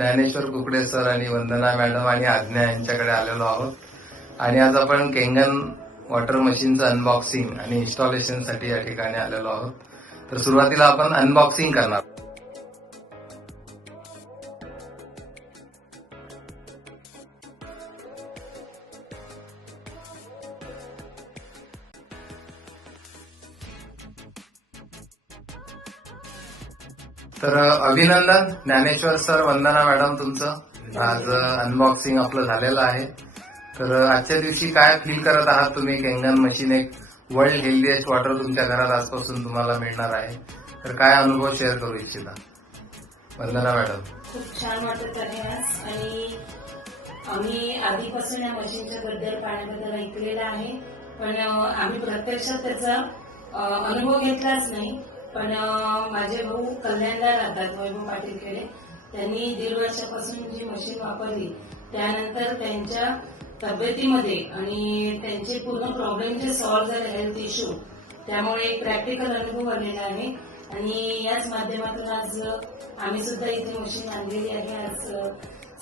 Dnyaneshwar Kukde sir आणि वंदना madam आणि आज्ञा यांच्याकडे आलेलो आहोत आणि आज आपण केंगन वॉटर मशीनचं अनबॉक्सिंग आणि इन्स्टॉलेशनसाठी या ठिकाणी आलेलो आहोत. तर सुरुवातीला आपण अनबॉक्सिंग करणार. तर अभिनंदन ज्ञानेश्वर सर, वंदना मॅडम, तुमचं आज अनबॉक्सिंग आपलं झालेलं आहे. तर आजच्या दिवशी काय फील करत आहात तुम्ही? केंगन मशीन एक वर्ल्ड हेल्दीएस्ट वॉटर तुमच्या घरात आजपासून तुम्हाला मिळणार आहे. तर काय अनुभव शेअर करू इच्छिता वंदना मॅडम? खूप छान वाटत आहे आज. आणि आम्ही आधीपासून या मशीनच्या बद्दल पाण्याबद्दल ऐकलेलं आहे, पण आम्ही प्रत्यक्षात त्याचा अनुभव घेतलाच नाही. पण माझे भाऊ कल्याणला राहतात, वैभव पाटील खेडे. त्यांनी 1.5 वर्षापासून जी मशीन वापरली, त्यानंतर त्यांच्या तब्येतीमध्ये आणि त्यांचे पूर्ण प्रॉब्लेम जे सॉल्व्ह झाले, हेल्थ इश्यू, त्यामुळे एक प्रॅक्टिकल अनुभव आलेला आहे. आणि याच माध्यमातून आज आम्ही सुद्धा इथे मशीन आणलेली आहे. आज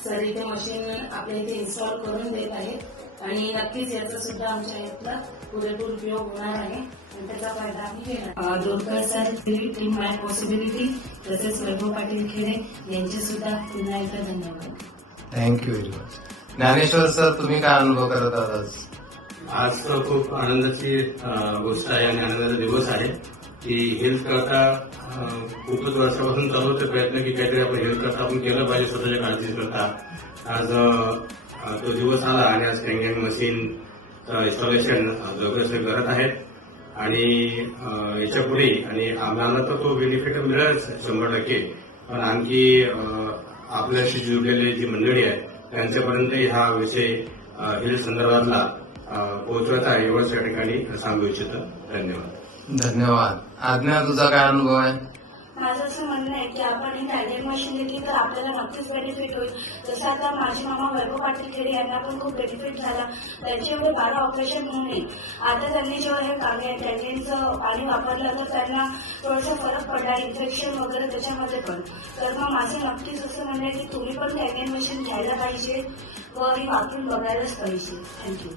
सर इथे मशीन आपल्या इथे इन्स्टॉल करून देत आहेत आणि नक्कीच याचा सुद्धा आमच्या इथला पुरेपूर उपयोग होणार आहे आणि त्याचा फायदा आम्ही घेणार. दोरकर सर, टीम माय पॉसिबिलिटी, तसेच वैभव पाटील खेडे यांचे सुद्धा पुन्हा एकदा धन्यवाद. Thank you very much. Dnyaneshwar sir, तुम्ही काय अनुभव करत आहात आज? आज तर खूप आनंदाची गोष्ट आहे आणि आनंदाचा दिवस आहे की हेल्थ करता खूपच वर्षापासून चालू होते प्रयत्न की काहीतरी आपण हेल्थ करता आपण केलं पाहिजे स्वतःच्या काळजी करता. आज तो दिवस आला आणि आज केंगन मशीन इन्स्टॉलेशन जोगेश्वर करत आहेत आणि याच्या पुढे आणि आम्हाला तर तो बेनिफिट मिळेलच 100%. पण आणखी आपल्याशी जुळलेले जी मंडळी आहे त्यांच्यापर्यंत हा विषय हेल्थ संदर्भातला पोहोचवायचा आहे एवढंच या ठिकाणी सांगू इच्छितो. धन्यवाद. धन्यवाद. आज्ञा, तुझा काय अनुभव आहे? माझं असं म्हणणं आहे की आपण ही कॅन्डेड मशीन घेतली तर आपल्याला नक्कीच बेनिफिट होईल. जसं आता माझे मामा वैभव पाटील खेडे यांना पण खूप बेनिफिट झाला. त्यांचे एवढे 12 ऑपरेशन होऊ नये. आता त्यांनी जेव्हा हे कॅन्डेडचं पाणी वापरलं तर त्यांना थोडासा फरक पडला, इन्फेक्शन वगैरे त्याच्यामध्ये पण. तर मग माझं नक्कीच असं म्हणणं आहे की तुम्ही पण कॅन्डेड मशीन घ्यायला पाहिजे व ही वापरून बघायलाच पाहिजे. थँक्यू.